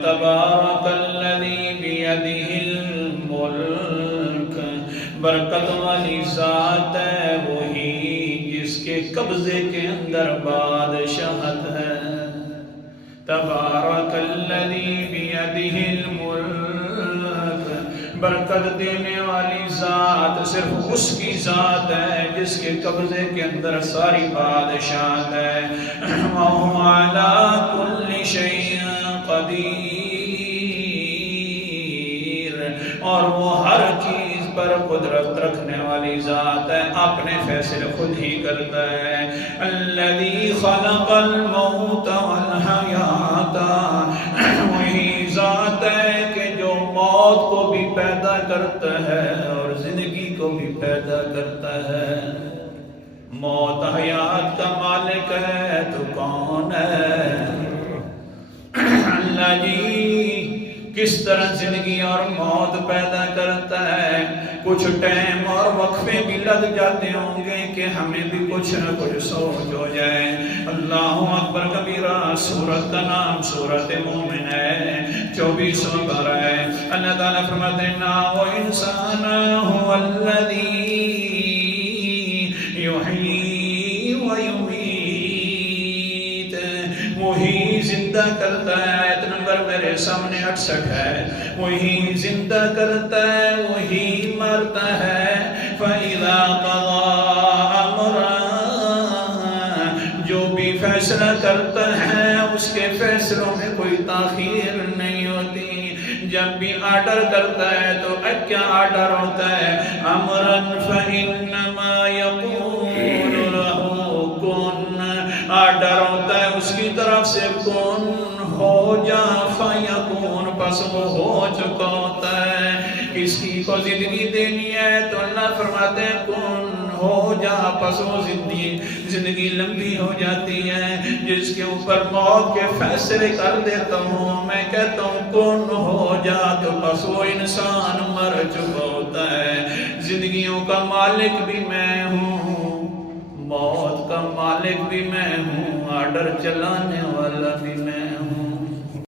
تبارک الذی بیدہ الملک، برکت والی ذات ہے وہی جس کے قبضے کے اندر بادشاہت ہے۔ تبارک الذی بیدہ الملک، برکت دینے والی ذات صرف اس کی ذات ہے جس کے قبضے کے اندر ساری بادشاہت ہے۔ وَهُوَ عَلَى كُلِّ شَيْءٍ قدیر، اور وہ ہر چیز پر قدرت رکھنے والی ذات ہے، اپنے فیصلے خود ہی کرتا ہے۔ الذی خلق الموت والحیات، وہی ذات ہے کہ جو موت کو بھی پیدا کرتا ہے اور زندگی کو بھی پیدا کرتا ہے۔ موت حیات کا مالک ہے تو کون ہے؟ اللہ جی کس طرح زندگی اور موت پیدا کرتا ہے۔ کچھ ٹائم اور وقفے بھی لگ جاتے ہوں گے کہ ہمیں بھی کچھ نہ کچھ سوچ ہو جائے۔ اللہ اکبر کبیرہ، سورت کا نام سورت مومن ہے، 24واں پارہ ہے۔ اللہ تعالیٰ فرماتے ہیں وَإِنسَانَ هُوَ الَّذِي يُحْيِي وَيُمِيتُ، وہی زندہ کرتا ہے۔ آیت نمبر میرے سامنے 68 ہے۔ وہی زندہ کرتا ہے، وہی مرتا ہے۔ فَإِذَا قَضَىٰ أَمْرًا، جو بھی فیصلہ کرتا ہے اس کے فیصلوں میں کوئی تاخیر نہیں ہوتی۔ جب بھی آرڈر کرتا ہے تو کیا آرڈر ہوتا ہے؟ أَمْرًا فَإِنَّمَا يَقُولُ لَهُ كُن، آرڈر ہوتا ہے اس کی طرف سے کن ہو جا فیکون، پس وہ ہو چکا ہوتا ہے۔ کسی کو زندگی دینی ہے تو اللہ فرماتے ہیں کن ہو جا، پس وہ زندگی لمبی ہو جاتی ہے۔ جس کے اوپر موت کے فیصلے کر دیتا ہوں، میں کہتا ہوں کن ہو جا، تو پس وہ انسان مر چکا ہوتا ہے۔ زندگیوں کا مالک بھی میں ہوں، موت کا مالک بھی میں ہوں، آرڈر چلانے والا بھی میں ہوں۔